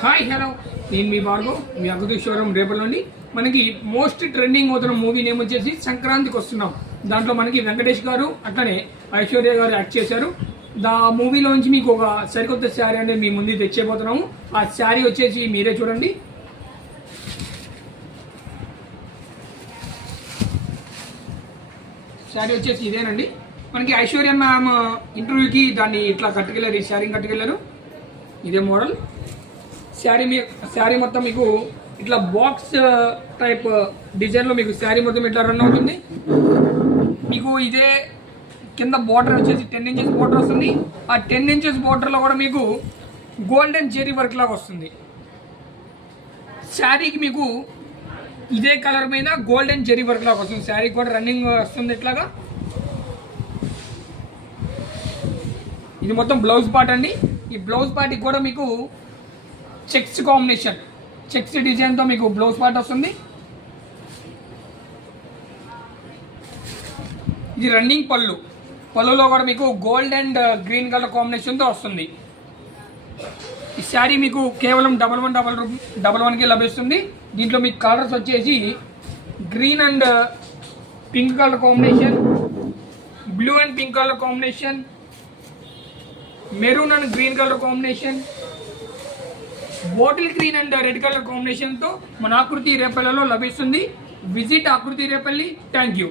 Hi hello, నేను మీ భార్గవ్, మీ అగ్రతీశ్వరం రేపల్లోని. మనకి most trending అవుతున్న మూవీ నేమ్ వచ్చేసి సంక్రాంతికి వస్తున్నాం. దాంట్లో మనకి వెంకటేష్ గారు అట్లనే ఐశ్వర్య గారు యాక్ట్ చేశారు. మూవీలోంచి మీకు ఒక సరికొత్త శారీ అనేది మీ ముందు తెచ్చేపోతున్నాము. ఆ శారీ వచ్చేసి మీరే చూడండి. శారీ వచ్చేసి ఇదేనండి. మనకి ఐశ్వర్య మ్యామ్ ఇంటర్వ్యూకి దాన్ని ఇట్లా కట్టుకెళ్ళారు, ఈ శారీని కట్టుకెళ్ళారు. ఇదే మోడల్ శారీ మొత్తం మీకు ఇట్లా బాక్స్ టైప్ డిజైన్లో మీకు శారీ మొత్తం ఇట్లా రన్ అవుతుంది. మీకు ఇదే కింద బార్డర్ వచ్చేసి 10 ఇంచెస్ బార్డర్ వస్తుంది. ఆ 10 ఇంచెస్ బార్డర్లో కూడా మీకు గోల్డెన్ జెరీ వర్క్ లాగా వస్తుంది. శారీకి మీకు ఇదే కలర్ మీద గోల్డెన్ జెరీ వర్క్ లాగా వస్తుంది. శారీ కూడా రన్నింగ్ వస్తుంది ఇట్లాగా. ఇది మొత్తం బ్లౌజ్ పార్ట్ అండి. ఈ బ్లౌజ్ పార్ట్కి కూడా మీకు చెక్స్ కాంబినేషన్, చెక్స్ డిజైన్తో మీకు బ్లౌజ్ పార్ట్ వస్తుంది. ఇది రన్నింగ్ పళ్ళులో కూడా మీకు గోల్డ్ అండ్ గ్రీన్ కలర్ కాంబినేషన్తో వస్తుంది. ఈ శారీ మీకు కేవలం 1111కి లభిస్తుంది. దీంట్లో మీకు కలర్స్ వచ్చేసి green and pink colour combination, blue and pink colour combination, maroon and green colour combination, bottle green and red colour కాంబినేషన్తో మన ఆకృతి రేపల్లిలో లభిస్తుంది. విజిట్ ఆకృతి రేపల్లి. Thank you.